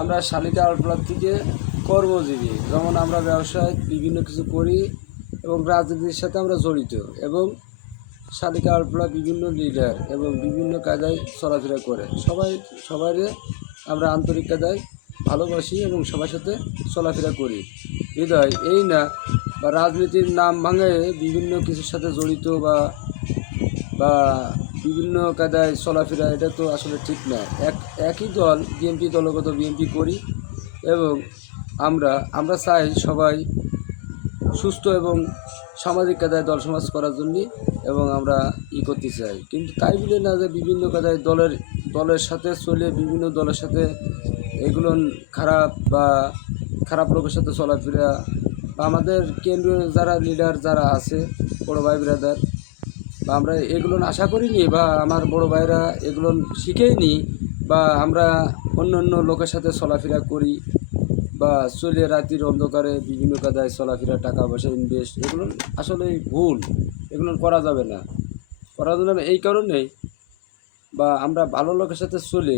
আমরা শালিকা আলপলার থেকে কর্মজীবী, যেমন আমরা ব্যবসায় বিভিন্ন কিছু করি এবং রাজনীতির সাথে আমরা জড়িত, এবং শালিকা আলপলা বিভিন্ন লিডার এবং বিভিন্ন কায়দায় চলাফেরা করে। সবাইরে আমরা আন্তরিক কায়দায় ভালোবাসি এবং সবার সাথে চলাফেরা করি। হৃদয় এই না বা রাজনীতির নাম ভাঙায় বিভিন্ন কিছুর সাথে জড়িত বা বা বিভিন্ন কায়দায় চলাফেরা, এটা তো আসলে ঠিক না। একই দল বিএনপি, দলগত বিএনপি করি এবং আমরা চাই সবাই সুস্থ এবং সামাজিক কায়দায় দল সমাজ করার জন্যে, এবং আমরা করতে চাই। কিন্তু তাই বলে না যে বিভিন্ন কায়দায় দলের সাথে চলে বিভিন্ন দলের সাথে এগুলো খারাপ লোকের সাথে চলাফেরা, বা আমাদের কেন্দ্রীয় যারা লিডার যারা আছে, বড় ভাই ব্রাদার, বা আমরা এগুলো আশা করিনি, বা আমার বড় ভাইরা এগুলো শিখেইনি, বা আমরা অন্য লোকের সাথে চলাফেরা করি বা চলে রাতের অন্ধকারে বিভিন্ন কায়দায় চলাফেরা, টাকা পয়সা ইনভেস্ট, এগুলো আসলে ভুল। এগুলো করা যাবে না এই কারণেই, বা আমরা ভালো লোকের সাথে চলে